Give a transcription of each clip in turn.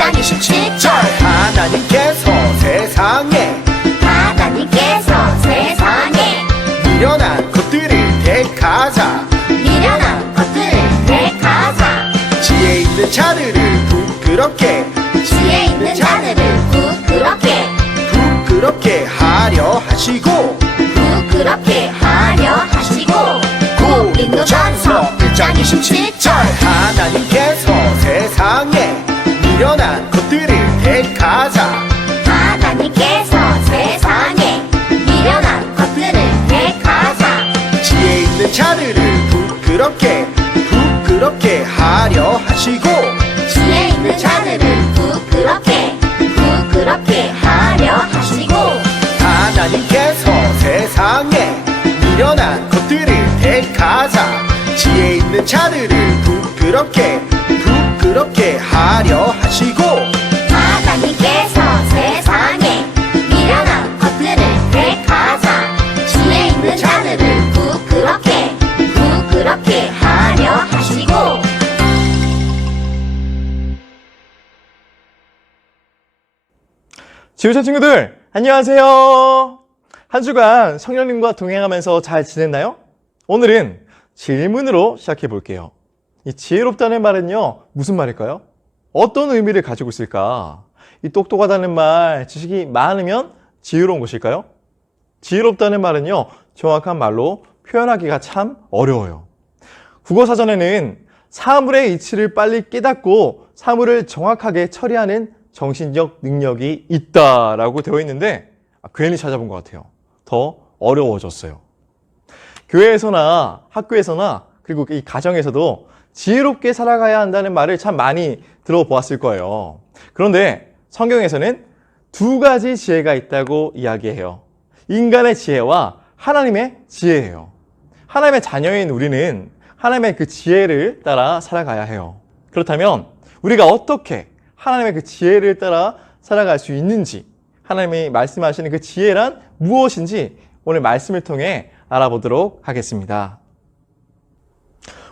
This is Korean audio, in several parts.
1장 27절 하나님께서 세상에 미련한 것들을 택하사 지혜 있는 자들을 부끄럽게 하려 하시고 고린도전서 1장 27절 하나님께서 세상에 미련한 것들을 택하사 지혜 있는 자들을 부끄럽게 하려 하시고 하나님께서 세상에 미련한 것들을 택하사 지혜 있는 자들을 부끄럽게 하려 하시고 지구촌 친구들, 안녕하세요. 한 주간 성령님과 동행하면서 잘 지냈나요? 오늘은 질문으로 시작해 볼게요. 이 지혜롭다는 말은요, 무슨 말일까요? 어떤 의미를 가지고 있을까? 이 똑똑하다는 말, 지식이 많으면 지혜로운 것일까요? 지혜롭다는 말은요, 정확한 말로 표현하기가 참 어려워요. 국어사전에는 사물의 이치를 빨리 깨닫고 사물을 정확하게 처리하는 정신적 능력이 있다라고 되어 있는데 괜히 찾아본 것 같아요. 더 어려워졌어요. 교회에서나 학교에서나 그리고 이 가정에서도 지혜롭게 살아가야 한다는 말을 참 많이 들어보았을 거예요. 그런데 성경에서는 두 가지 지혜가 있다고 이야기해요. 인간의 지혜와 하나님의 지혜예요. 하나님의 자녀인 우리는 하나님의 그 지혜를 따라 살아가야 해요. 그렇다면 우리가 어떻게 하나님의 그 지혜를 따라 살아갈 수 있는지, 하나님이 말씀하시는 그 지혜란 무엇인지 오늘 말씀을 통해 알아보도록 하겠습니다.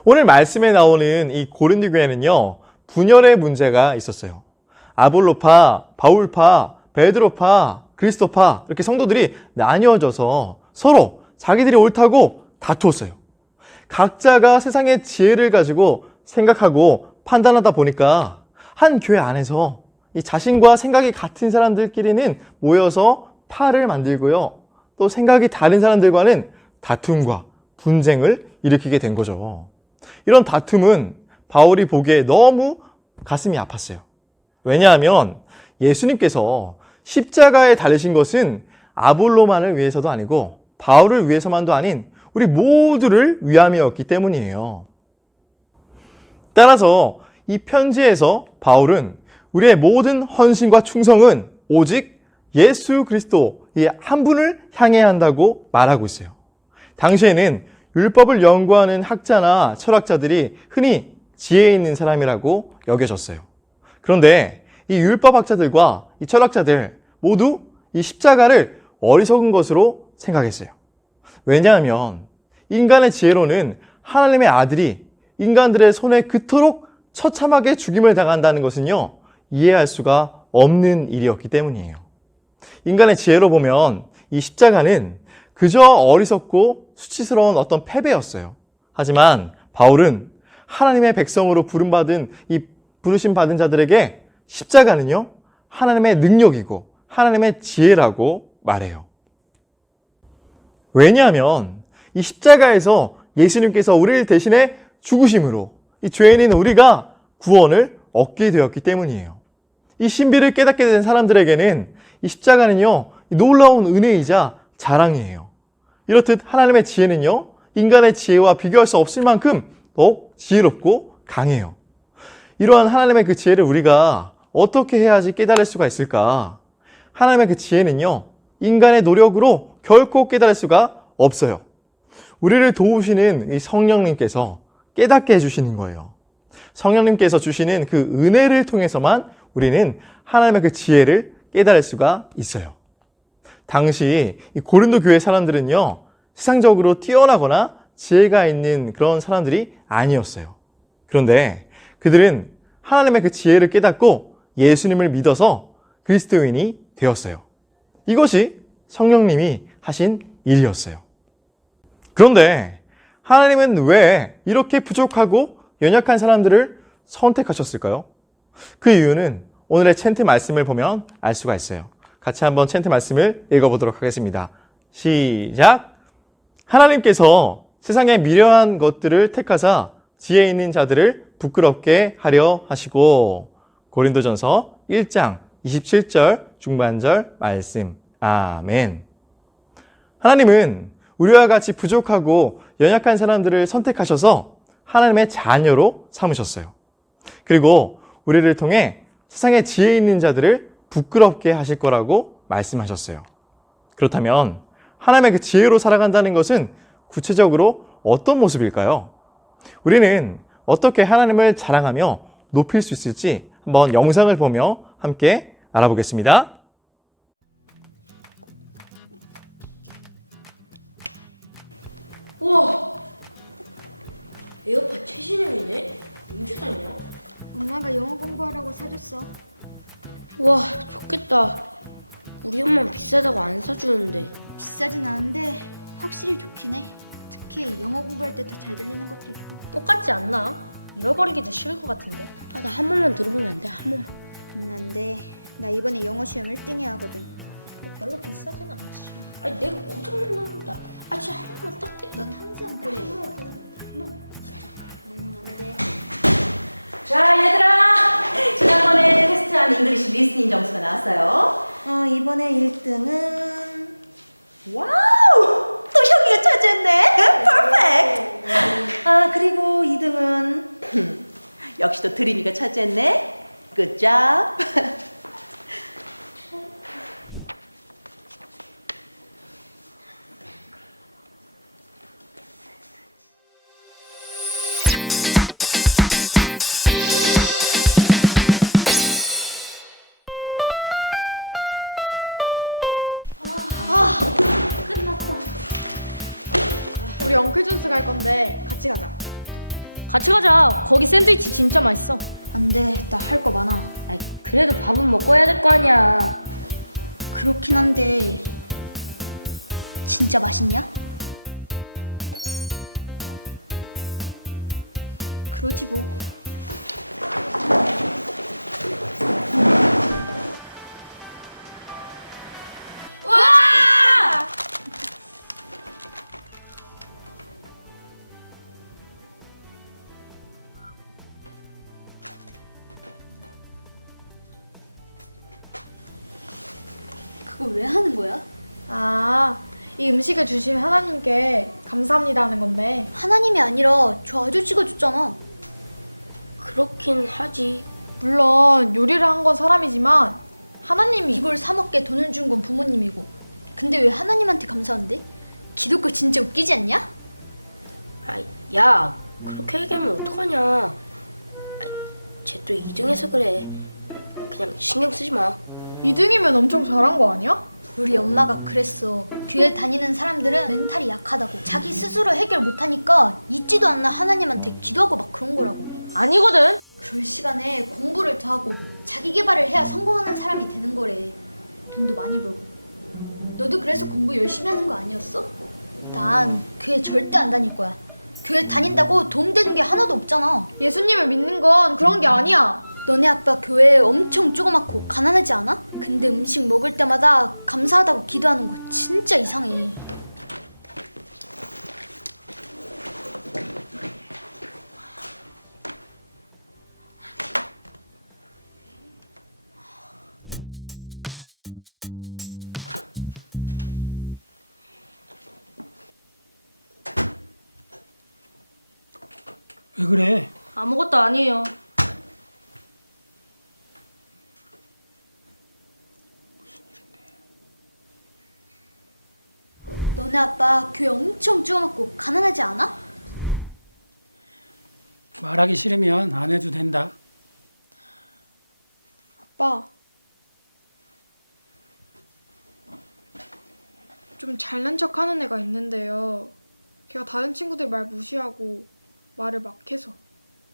오늘 말씀에 나오는 이 고린도 교회는요, 분열의 문제가 있었어요. 아볼로파, 바울파, 베드로파, 그리스도파 이렇게 성도들이 나뉘어져서 서로 자기들이 옳다고 다투었어요. 각자가 세상의 지혜를 가지고 생각하고 판단하다 보니까 한 교회 안에서 이 자신과 생각이 같은 사람들끼리는 모여서 파를 만들고요. 또 생각이 다른 사람들과는 다툼과 분쟁을 일으키게 된 거죠. 이런 다툼은 바울이 보기에 너무 가슴이 아팠어요. 왜냐하면 예수님께서 십자가에 달리신 것은 아볼로만을 위해서도 아니고 바울을 위해서만도 아닌 우리 모두를 위함이었기 때문이에요. 따라서 이 편지에서 바울은 우리의 모든 헌신과 충성은 오직 예수 그리스도 이 한 분을 향해야 한다고 말하고 있어요. 당시에는 율법을 연구하는 학자나 철학자들이 흔히 지혜 있는 사람이라고 여겨졌어요. 그런데 이 율법학자들과 이 철학자들 모두 이 십자가를 어리석은 것으로 생각했어요. 왜냐하면 인간의 지혜로는 하나님의 아들이 인간들의 손에 그토록 처참하게 죽임을 당한다는 것은요, 이해할 수가 없는 일이었기 때문이에요. 인간의 지혜로 보면 이 십자가는 그저 어리석고 수치스러운 어떤 패배였어요. 하지만 바울은 하나님의 백성으로 부르심 받은 자들에게 십자가는요, 하나님의 능력이고 하나님의 지혜라고 말해요. 왜냐하면 이 십자가에서 예수님께서 우리를 대신해 죽으심으로 이 죄인인 우리가 구원을 얻게 되었기 때문이에요. 이 신비를 깨닫게 된 사람들에게는 이 십자가는요, 놀라운 은혜이자 자랑이에요. 이렇듯 하나님의 지혜는요, 인간의 지혜와 비교할 수 없을 만큼 더욱 지혜롭고 강해요. 이러한 하나님의 그 지혜를 우리가 어떻게 해야지 깨달을 수가 있을까? 하나님의 그 지혜는요, 인간의 노력으로 결코 깨달을 수가 없어요. 우리를 도우시는 이 성령님께서 깨닫게 해주시는 거예요. 성령님께서 주시는 그 은혜를 통해서만 우리는 하나님의 그 지혜를 깨달을 수가 있어요. 당시 이 고린도 교회 사람들은요, 세상적으로 뛰어나거나 지혜가 있는 그런 사람들이 아니었어요. 그런데 그들은 하나님의 그 지혜를 깨닫고 예수님을 믿어서 그리스도인이 되었어요. 이것이 성령님이 하신 일이었어요. 그런데 하나님은 왜 이렇게 부족하고 연약한 사람들을 선택하셨을까요? 그 이유는 오늘의 챈트 말씀을 보면 알 수가 있어요. 같이 한번 챈트 말씀을 읽어보도록 하겠습니다. 시작! 하나님께서 세상의 미련한 것들을 택하사 지혜 있는 자들을 부끄럽게 하려 하시고. 고린도전서 1장 27절 중반절 말씀. 아멘. 하나님은 우리와 같이 부족하고 연약한 사람들을 선택하셔서 하나님의 자녀로 삼으셨어요. 그리고 우리를 통해 세상에 지혜 있는 자들을 부끄럽게 하실 거라고 말씀하셨어요. 그렇다면 하나님의 그 지혜로 살아간다는 것은 구체적으로 어떤 모습일까요? 우리는 어떻게 하나님을 자랑하며 높일 수 있을지 한번 영상을 보며 함께 알아보겠습니다. 우와! 에어팟 최신형이네? 언제 샀냐? 엄마가 영어 공부하라고 사줬어. 우와, 좋겠다. 우리 엄마는 비싸다고 안 사주는데. 비싸진 않은데 확실히 좋긴 해. 특히 영어 공부할 때 더 잘 들리는 것도 있고. 똑같지 않나? 잃어버리기도 쉬울 것 같은데. 아, 나 한 번만 들어보면 안 돼? 한 번만. 안 돼. 나 이번에 영어 시험 1등 해야 하거든. 별로 비싸진 않지. 아니, 내가 고장만 나는다. 아, 진짜 한 번만 딱 때. 넌 항상 그래. 안 돼. 자, 얘들아! 지난번에 테스트한 잉글리시 리스닝 점수가 나왔어요. 이번에 1등은 와우! 또 형이가 차지했네. 퍼펙트! 아, 그리고 2등은 역시 또 드림이가 차지했네. Good job! 우리 엉클존스 갈 건데 같이 가자. 같이 가자. 거기 샌드위치 진짜 맛있어. 안 돼. 나 할 거 많아. 아이, 그래도 밥은 먹고 해야 될 거 아니야. 그렇긴 한데 진짜 맛있냐? 그러지 뭐. 그걸 왜 하는 거야? 아, 이 음식을 주신 하나님께 감사합니다 하는 건데. 하나님이 아니라 저 아저씨가 줬잖아. 그렇긴 하지. 물론 요리를 한 건 사람이지만 하나님이 이걸 사 먹게 돈을 준 건 부모님이고. 근데 왜 하나님한테 감사한대? 기독교 진짜 웃기지 않냐? 아이, 야, 그렇게 얘기하면 어떡하냐. 쟤 또 2등해서 그래. 그냥 신경 쓰지 마. 2등이면 엄청 잘한 거 아니야? 우리 엄마가 그랬어. 교회 다니는 사람들은 멘탈이 약하다고. 자기 스스로 해결 못하니까 있지도 않나 하나님한테 기도하고 막 그런 거라고. 아니거든. 그럴 시간에 공부를 더 하고 자기 개발을 해야 성공하는 사람이 되는 거래. 돈도 많이 벌고. 너도 그래서 공부 열심히 하는 거 아니었어? 난 교회 절대 안 다닐 거야. 교회 다닌다고 도움 되는 게 하나도 없잖아. 예수님을 믿는 건 그런 게 아니야. 너네 아빠 교회 엄청 조그맣고 가난하지 않아? 근데 음식 먹을 때마다 감사하다고 기도하는 거 진짜 이상해. 왜 그래? 아무것도 아니에요. 너네 아빠 교회 엄청 조그맣고 가난하지 않아? 말하기 싫으면 안 해도 된다. 아빠. 좀 잘난 척 하는 애가 있는데요. 걔가 다른 친구들 말 무시하고 말을 막 해서.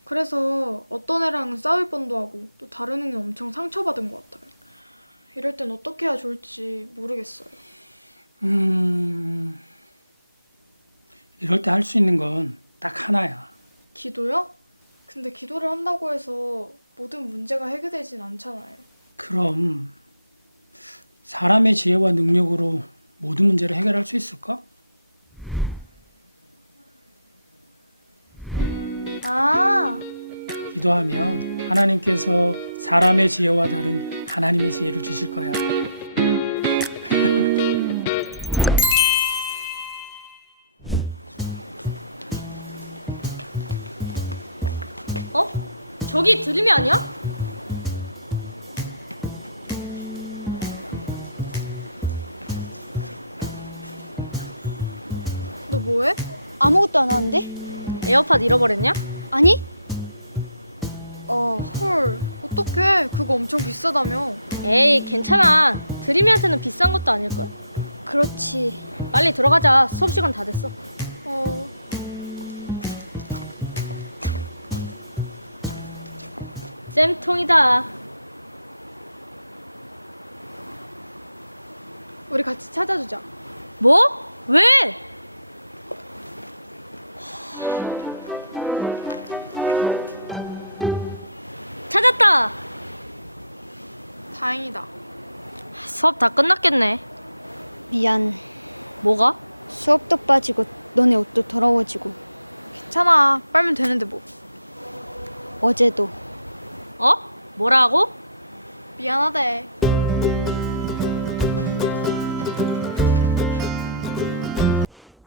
그래서 어떤 애랑은 싸울 뻔도 하고 또 다른 애는 엄청 상처받은 것 같아요. 이럴 땐 어떻게 해야 좋을지 모르겠어요. 이럴 때 할 수 있는 건 딱 하나야. 기도요? 근데 기도를 한다고 해서 모든 문제가 해결되진 않잖아요. 그럼 사람의 지혜와 능력으로 모든 문제를 해결할 수 있을까? 아, 기도하면 하나님께서 사람의 지혜와 다른 하나님의 지혜를 주실 거야. 어? 저기 드림이 아니야? 너 뭐해? 아무것도 안 하는데? 에어팟 잃어버렸냐? 아니? 헐, 어떡해. 그거 엄청 비싸다며. 에이, 괜찮아. 드림이한테는 비싼 것도 아닐걸? 그렇지. 빨리 들어가자. 수업 시간 다 됐어. 어, 쌤통이다. 우리 같이 찾아주자. 뭐? 왜? 찾았다. 다행이다. 수업 다 끝났겠네. 미안. 뭐가? 수업도 빠지고 너네 옷도 더러워지고 괜찮아. 빨면 되는데 뭐. 어제도. 어? 뭐라고? 미안하대.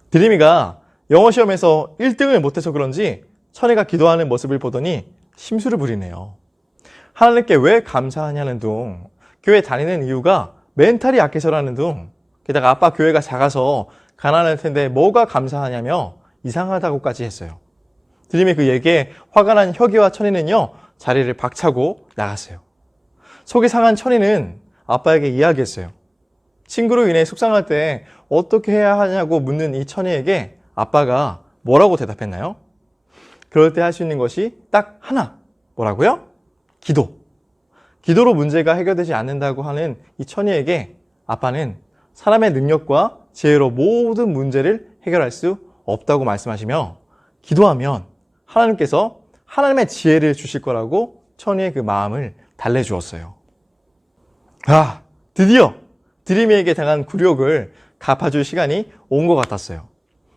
드림이가 영어 시험에서 1등을 못해서 그런지 천이가 기도하는 모습을 보더니 심술을 부리네요. 하나님께 왜 감사하냐는 둥, 교회 다니는 이유가 멘탈이 약해서라는 둥, 게다가 아빠 교회가 작아서 가난할 텐데 뭐가 감사하냐며 이상하다고까지 했어요. 드림이 그 얘기에 화가 난 혁이와 천이는요, 자리를 박차고 나갔어요. 속이 상한 천이는 아빠에게 이야기했어요. 친구로 인해 속상할 때 어떻게 해야 하냐고 묻는 이 천이에게 아빠가 뭐라고 대답했나요? 그럴 때 할 수 있는 것이 딱 하나. 뭐라고요? 기도. 기도로 문제가 해결되지 않는다고 하는 이 천이에게 아빠는 사람의 능력과 지혜로 모든 문제를 해결할 수 없다고 말씀하시며 기도하면 하나님께서 하나님의 지혜를 주실 거라고 천이의 그 마음을 달래주었어요. 아, 드디어 드림이에게 당한 굴욕을 갚아줄 시간이 온 것 같았어요.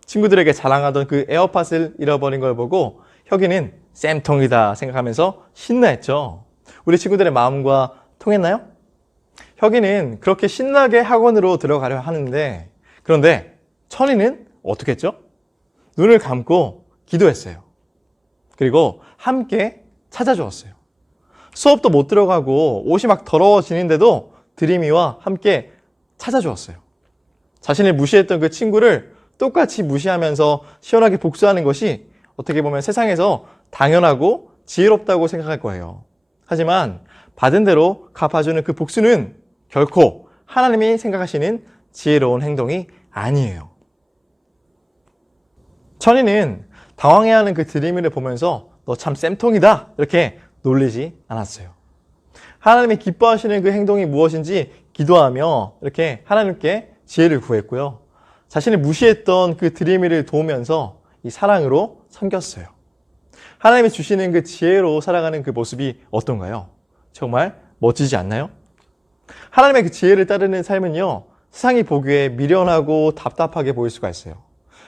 친구들에게 자랑하던 그 에어팟을 잃어버린 걸 보고 혁이는 쌤통이다 생각하면서 신나했죠. 우리 친구들의 마음과 통했나요? 혁이는 그렇게 신나게 학원으로 들어가려 하는데, 그런데 천이는 어떻게 했죠? 눈을 감고 기도했어요. 그리고 함께 찾아주었어요. 수업도 못 들어가고 옷이 막 더러워지는데도 드림이와 함께 찾아주었어요. 자신을 무시했던 그 친구를 똑같이 무시하면서 시원하게 복수하는 것이 어떻게 보면 세상에서 당연하고 지혜롭다고 생각할 거예요. 하지만 받은 대로 갚아주는 그 복수는 결코 하나님이 생각하시는 지혜로운 행동이 아니에요. 천이는 당황해하는 그 드림이를 보면서 너 참 쌤통이다 이렇게 놀리지 않았어요. 하나님이 기뻐하시는 그 행동이 무엇인지 기도하며 이렇게 하나님께 지혜를 구했고요. 자신을 무시했던 그 드림이를 도우면서 이 사랑으로 섬겼어요. 하나님이 주시는 그 지혜로 살아가는 그 모습이 어떤가요? 정말 멋지지 않나요? 하나님의 그 지혜를 따르는 삶은요, 세상이 보기에 미련하고 답답하게 보일 수가 있어요.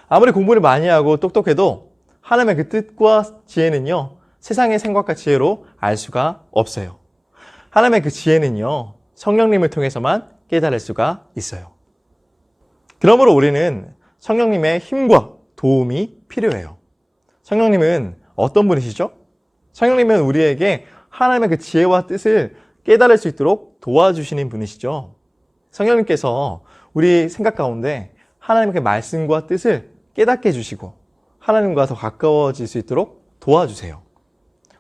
아무리 공부를 많이 하고 똑똑해도 하나님의 그 뜻과 지혜는요, 세상의 생각과 지혜로 알 수가 없어요. 하나님의 그 지혜는요, 성령님을 통해서만 깨달을 수가 있어요. 그러므로 우리는 성령님의 힘과 도움이 필요해요. 성령님은 어떤 분이시죠? 성령님은 우리에게 하나님의 그 지혜와 뜻을 깨달을 수 있도록 도와주시는 분이시죠. 성령님께서 우리 생각 가운데 하나님의 그 말씀과 뜻을 깨닫게 해주시고 하나님과 더 가까워질 수 있도록 도와주세요.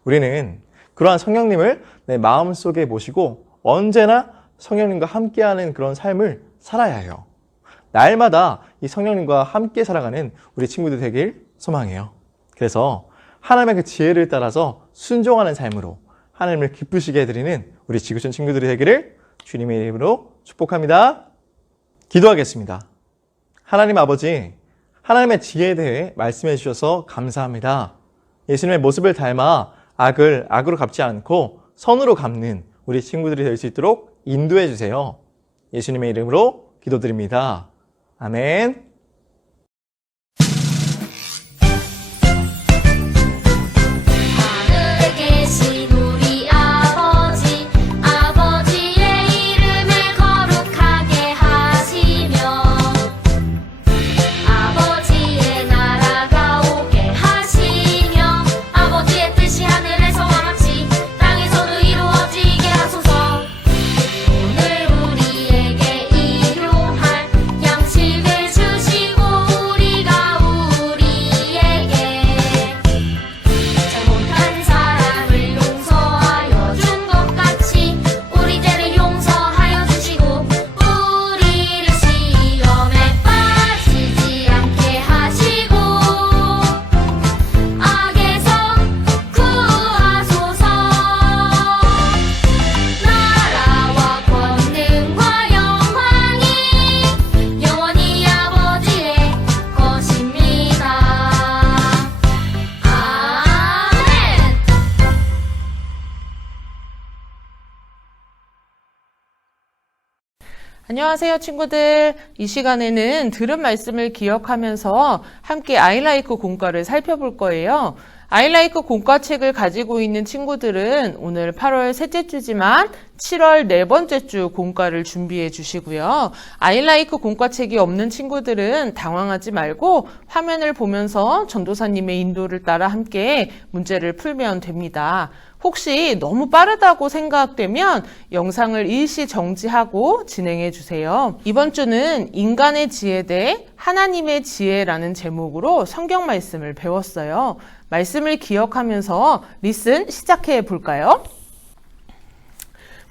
우리는 그러한 성령님을 내 마음속에 모시고 언제나 성령님과 함께하는 그런 삶을 살아야 해요. 날마다 이 성령님과 함께 살아가는 우리 친구들 되길 소망해요. 그래서 하나님의 그 지혜를 따라서 순종하는 삶으로 하나님을 기쁘시게 해드리는 우리 지구촌 친구들이 되기를 주님의 이름으로 축복합니다. 기도하겠습니다. 하나님 아버지, 하나님의 지혜에 대해 말씀해 주셔서 감사합니다. 예수님의 모습을 닮아 악을 악으로 갚지 않고 선으로 갚는 우리 친구들이 될 수 있도록 인도해 주세요. 예수님의 이름으로 기도드립니다. 아멘. 하늘에 계신 우리 아버지, 아버지의 이름을 거룩하게 하시며 아버지의 나라가 오게 하시며 아버지의 뜻이 하늘에서와 같이 땅에서도 이루어지게 하소서. 오늘 우리에게 일용할 양식을 주시고 우리가 우리에게 잘못한 사람을 용서하여 준 것 같이 우리 죄를 용서하여 주시고 우리를 시험에 빠지지 않게 하시고 악에서 구하소서. 나라와 권능과 영광이 영원히 아버지의 것입니다. 아멘. 안녕하세요, 친구들. 이 시간에는 들은 말씀을 기억하면서 함께 아이라이크 공과를 살펴볼 거예요. 아이라이크 공과책을 가지고 있는 친구들은 오늘 8월 셋째 주지만 7월 네 번째 주 공과를 준비해 주시고요. 아이라이크 공과책이 없는 친구들은 당황하지 말고 화면을 보면서 전도사님의 인도를 따라 함께 문제를 풀면 됩니다. 혹시 너무 빠르다고 생각되면 영상을 일시 정지하고 진행해 주세요. 이번 주는 인간의 지혜 대 하나님의 지혜라는 제목으로 성경 말씀을 배웠어요. 말씀을 기억하면서 리슨 시작해 볼까요?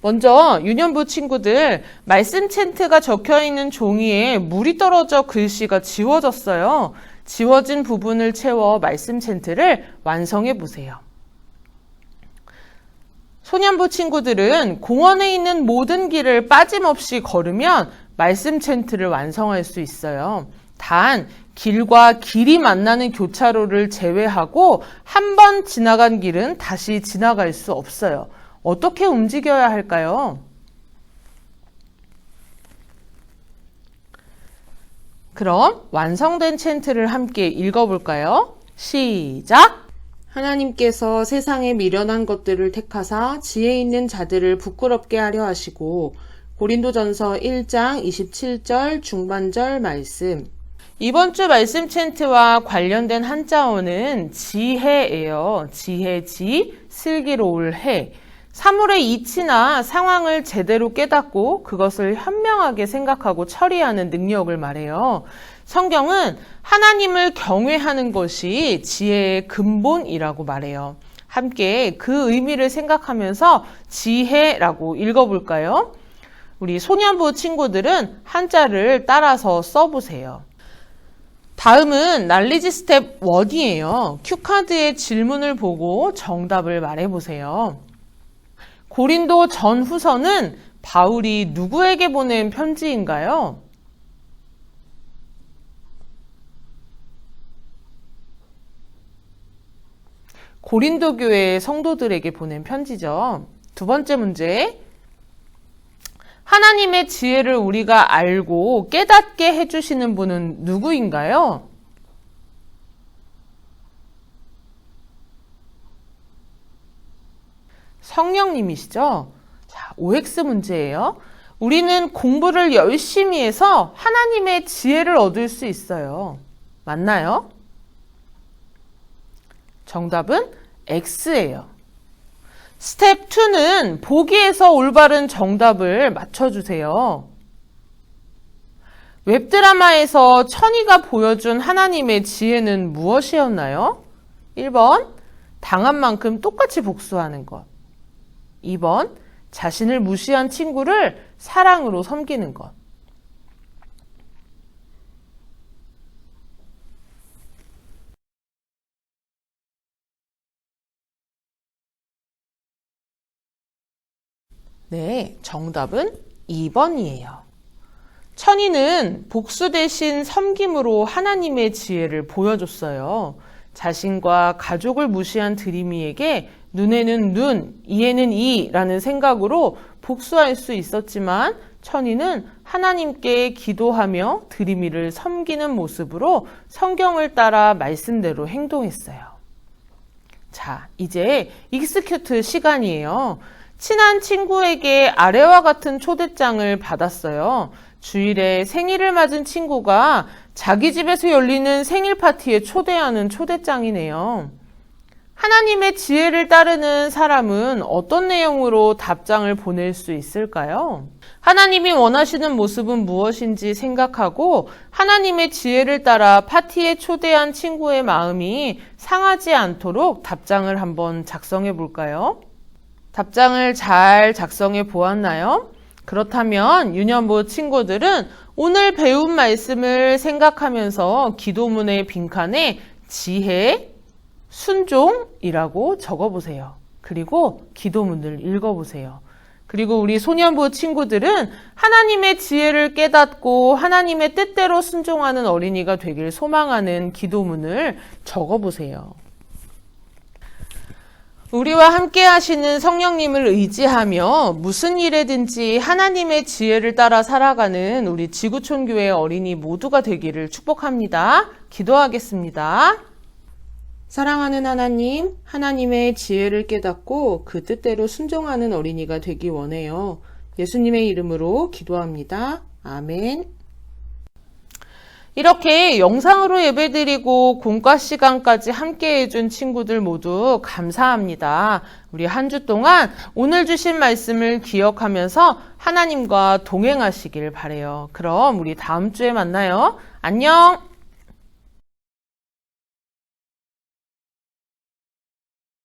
먼저 유년부 친구들, 말씀 챈트가 적혀있는 종이에 물이 떨어져 글씨가 지워졌어요. 지워진 부분을 채워 말씀 챈트를 완성해 보세요. 소년부 친구들은 공원에 있는 모든 길을 빠짐없이 걸으면 말씀 챈트를 완성할 수 있어요. 단 길과 길이 만나는 교차로를 제외하고 한 번 지나간 길은 다시 지나갈 수 없어요. 어떻게 움직여야 할까요? 그럼 완성된 챈트를 함께 읽어볼까요? 시작! 하나님께서 세상에 미련한 것들을 택하사 지혜 있는 자들을 부끄럽게 하려 하시고 고린도전서 1장 27절 중반절 말씀. 이번 주 말씀 챈트와 관련된 한자어는 지혜예요. 지혜지, 슬기로울 해. 사물의 이치나 상황을 제대로 깨닫고 그것을 현명하게 생각하고 처리하는 능력을 말해요. 성경은 하나님을 경외하는 것이 지혜의 근본이라고 말해요. 함께 그 의미를 생각하면서 지혜라고 읽어볼까요? 우리 소년부 친구들은 한자를 따라서 써보세요. 다음은 날리지 스텝 1이에요. 큐카드의 질문을 보고 정답을 말해보세요. 고린도 전후서는 바울이 누구에게 보낸 편지인가요? 고린도 교회 성도들에게 보낸 편지죠. 두 번째 문제. 하나님의 지혜를 우리가 알고 깨닫게 해주시는 분은 누구인가요? 성령님이시죠? 자, OX 문제예요. 우리는 공부를 열심히 해서 하나님의 지혜를 얻을 수 있어요. 맞나요? 정답은 X예요. 스텝 2는 보기에서 올바른 정답을 맞춰주세요. 웹드라마에서 천이가 보여준 하나님의 지혜는 무엇이었나요? 1번, 당한 만큼 똑같이 복수하는 것. 2번, 자신을 무시한 친구를 사랑으로 섬기는 것. 네, 정답은 2번이에요. 천이는 복수 대신 섬김으로 하나님의 지혜를 보여줬어요. 자신과 가족을 무시한 드림이에게 눈에는 눈, 이에는 이라는 생각으로 복수할 수 있었지만 천이는 하나님께 기도하며 드림이를 섬기는 모습으로 성경을 따라 말씀대로 행동했어요. 자, 이제 익스큐트 시간이에요. 친한 친구에게 아래와 같은 초대장을 받았어요. 주일에 생일을 맞은 친구가 자기 집에서 열리는 생일 파티에 초대하는 초대장이네요. 하나님의 지혜를 따르는 사람은 어떤 내용으로 답장을 보낼 수 있을까요? 하나님이 원하시는 모습은 무엇인지 생각하고 하나님의 지혜를 따라 파티에 초대한 친구의 마음이 상하지 않도록 답장을 한번 작성해 볼까요? 답장을 잘 작성해 보았나요? 그렇다면 유년부 친구들은 오늘 배운 말씀을 생각하면서 기도문의 빈칸에 지혜, 순종이라고 적어보세요. 그리고 기도문을 읽어보세요. 그리고 우리 소년부 친구들은 하나님의 지혜를 깨닫고 하나님의 뜻대로 순종하는 어린이가 되길 소망하는 기도문을 적어보세요. 우리와 함께 하시는 성령님을 의지하며 무슨 일에든지 하나님의 지혜를 따라 살아가는 우리 지구촌교회 어린이 모두가 되기를 축복합니다. 기도하겠습니다. 사랑하는 하나님, 하나님의 지혜를 깨닫고 그 뜻대로 순종하는 어린이가 되기 원해요. 예수님의 이름으로 기도합니다. 아멘. 이렇게 영상으로 예배드리고 공과 시간까지 함께 해준 친구들 모두 감사합니다. 우리 한 주 동안 오늘 주신 말씀을 기억하면서 하나님과 동행하시길 바라요. 그럼 우리 다음 주에 만나요. 안녕!